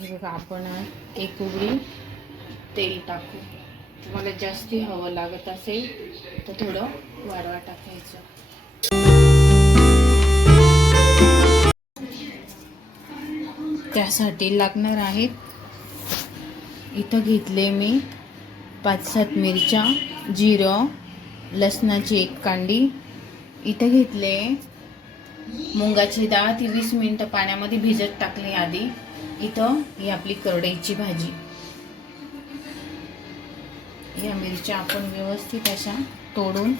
बघा आपण एक उघडी तेल टाकू. तुम्हाला जास्ती हवं लागत असेल तर थोडं वाढवा टाकायचं. त्यासाठी लागणार आहेत इथं घेतले मी पाच सात मिरच्या जिरं लसणाची एक कांडी. इथं घेतले मुंगाची डाळ ती वीस मिनटं पाण्यामध्ये भिजत टाकली आधी. इथं ही आपली करडईची भाजी. या मिरच्या आपण व्यवस्थित अशा तोडून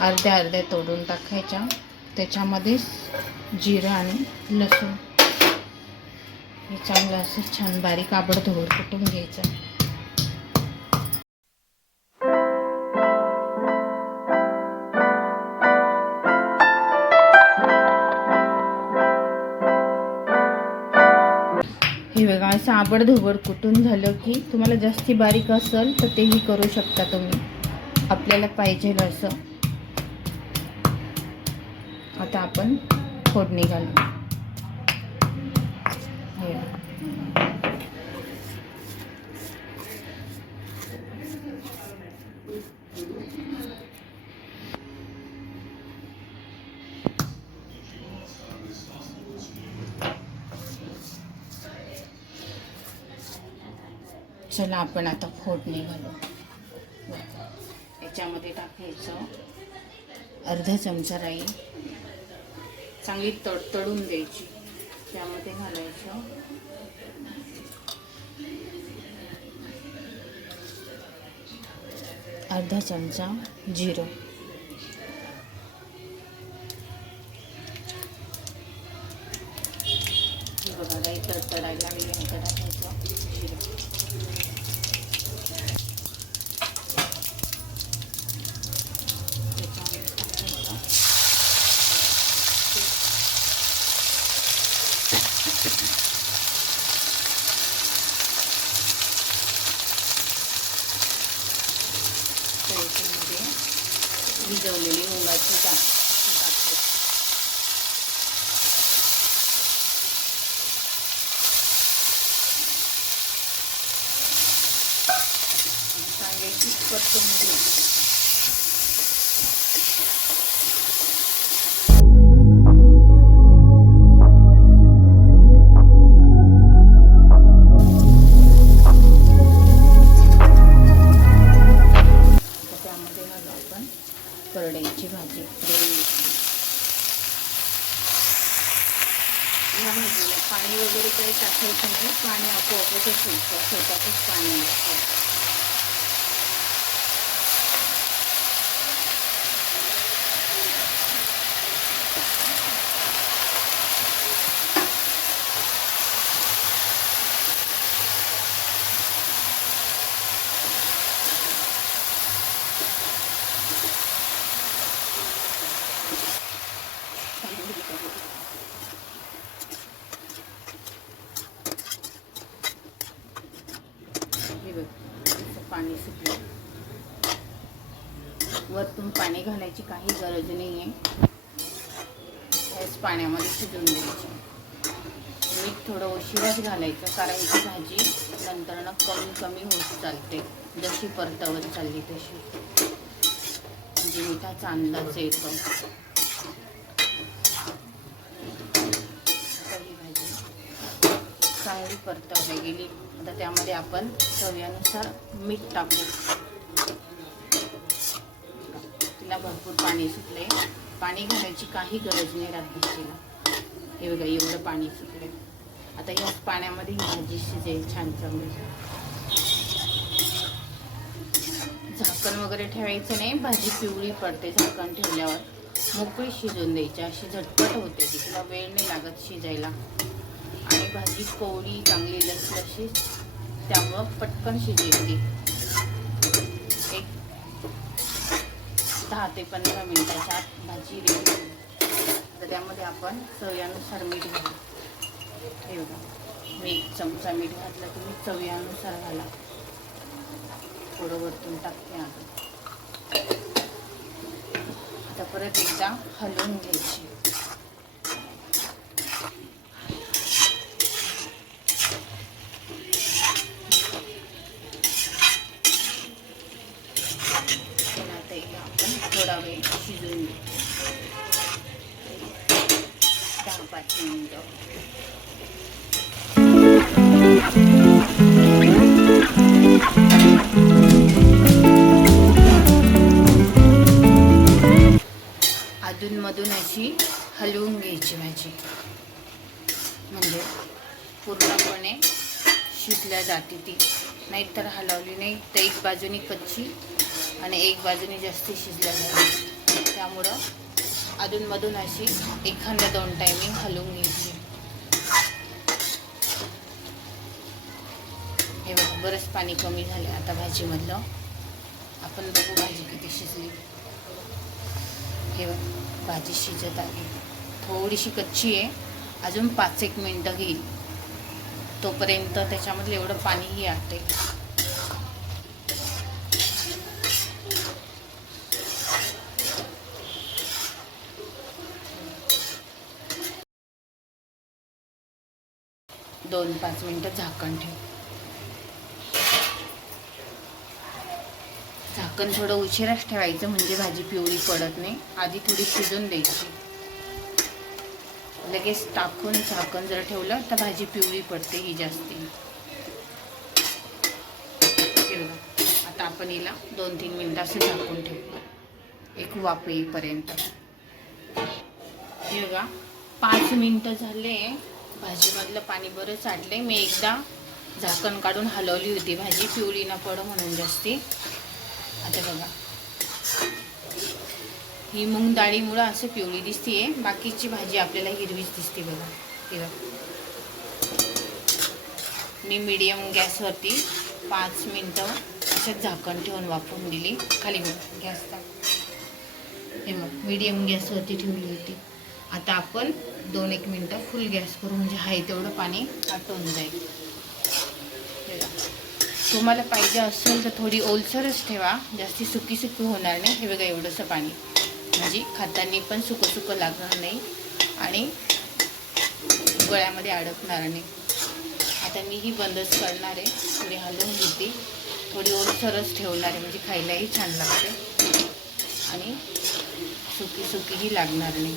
अर्ध्या अर्ध्या तोडून टाकायच्या. त्याच्यामध्ये जिरं आणि लसूण. हे चांगलं असं छान बारीक आबडधोबड कुटून घ्यायचं? हे बघा असं आबडधोबड कुटून झालं की तुम्हाला जास्ती बारीक असेल तर तेही करू शकता तुम्ही. आपल्याला पाहिजे असं. आता आपण फोडणी घालू. चला आपण आता फोडणी घालू. याच्यामध्ये टाकायचं अर्धा चमचा राई. चांगली तडतडून द्यायची. त्यामध्ये घालायचं. अर्धा चमचा जिरं हे बघा राई तडतडायला लागली ह्याचं टाकायचं जिरं त्याच्यामध्ये टाकायचं त्याच्यामध्ये भिजवलेली मुगाची डाळ टाकायची ह्या भाजीला पाणी वगैरे काही टाकायचं नाही. पाणी आपोआपच सुटतं स्वतःच पाणी असतं. हे बघ पाणी सुटलं. वरतून पाणी घालायची काही गरज नाही आहे त्याच पाण्यामध्ये शिजून द्यायची मीठ थोडं उशिराच घालायचं कारण ही भाजी नंतर कमी कमी होत चालते. जशी परतावर चालली तशी. म्हणजे मिठाचा अंदाज येतो. ही भाजी चांगली परतावली गेली. आता त्यामध्ये आपण चव्यानुसार मीठ टाकू. तिला भरपूर पाणी सुटले. पाणी घालायची काही गरज नाही राहत हे बघा एवढं पाणी सुटले. आता याच पाण्यामध्ये ही भाजी शिजेल छान चांगली. झाकण वगैरे ठेवायचं नाही. भाजी पिवळी पडते झाकण ठेवल्यावर. मोकळी शिजून द्यायची. अशी झटपट होते ती. तिला वेळ नाही लागत शिजायला. ही भाजी कोवळी चांगली लसलशी त्यामुळं पटकन शिजेल एक दहा ते पंधरा मिनिटाच्या आत भाजी रेडी तर त्यामध्ये आपण चव्यानुसार मीठ घालू. एवढं मी एक चमचा मीठ घातलं तुम्ही चव्यानुसार घाला. थोडं वरतून टाकते आता परत एकदा हलवून घ्यायची. शिजल्या जाते ती. नाहीतर हलवली नाही तर एक बाजूनी कच्ची आणि एक बाजूनी जास्त शिजल्या जाते. त्यामुळं अधूनमधून अशी एखाद्या दोन टायमिंग हलवून घ्यायची. हे बघा बरंच पाणी कमी झालं आता भाजीमधलं. आपण बघू भाजी किती शिजली. हे बघ भाजी शिजत आहे. थोडीशी कच्ची आहे. अजून पाच एक मिनटं घेईल. तोपर्यंत त्याच्यामधलं एवढं पाणीही आटे दोन पाच मिनटं झाकण ठेव. झाकण थोडं उशिराच ठेवायचं म्हणजे भाजी पिवळी पडत नाही. आधी थोडी शिजून द्यायची. लगेच टाकून झाकण जर ठेवलं तर भाजी पिवळी पडते ही जास्ती. आता आपण हिला दोन तीन मिनटं असं झाकून ठेवू एक वाफ येईपर्यंत. हे बघा पाच मिनटं झाले. भाजीमधलं पाणी बरं साठले मी एकदा झाकण काढून हलवली होती भाजी पिवळी न पडो म्हणून जास्ती. आता बघा. ही मूग डाळीमुळं असं पिवळी दिसते बाकीची भाजी आपल्याला हिरवीच दिसते बघा. हे मी मीडियम गॅसवरती पाच मिनटं असं झाकण ठेवून वापरून दिली. खाली मग गॅस हे मग मीडियम गॅसवरती ठेवली होती. आता आपण दोन एक मिनटं फुल गॅस करू. म्हणजे हाय तेवढं पाणी आटवून जाईल. तुम्हाला पाहिजे असेल तर थोडी ओलसरच ठेवा. जास्ती सुकी सुकी होणार नाही. हे बघा एवढंसं पाणी. म्हणजे खाताना पण सुकं सुकं लागणार नाही आणि गळ्यामध्ये अडकणार नाही. आता मी ही बंदच करणार आहे. थोडी हलवून घेते. थोडी ओलसरच ठेवणार आहे. म्हणजे खायलाही छान लागते. आणि सुकी सुकीही लागणार नाही.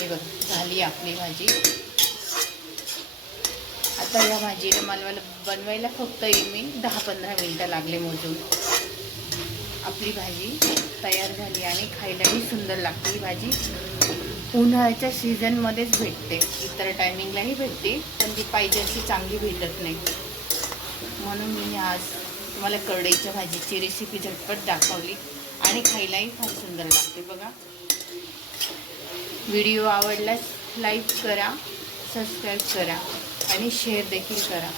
हे बघ झाली आपली भाजी. आता या भाजीला मला बनवायला फक्त मी दहा पंधरा मिनटं लागले मोजून. आपली भाजी तयार झाली आणि खायलाही सुंदर लागते. ही भाजी उन्हाळ्याच्या सीझनमध्येच भेटते. इतर टायमिंगलाही भेटते पण ती पाहिजे अशी चांगली भेटत नाही. म्हणून मी आज तुम्हाला करडईच्या भाजीची रेसिपी झटपट दाखवली आणि खायलाही फार सुंदर लागते बघा. व्हिडिओ आवडल्यास लाईक करा सबस्क्राईब करा आणि शेअर देखील करा.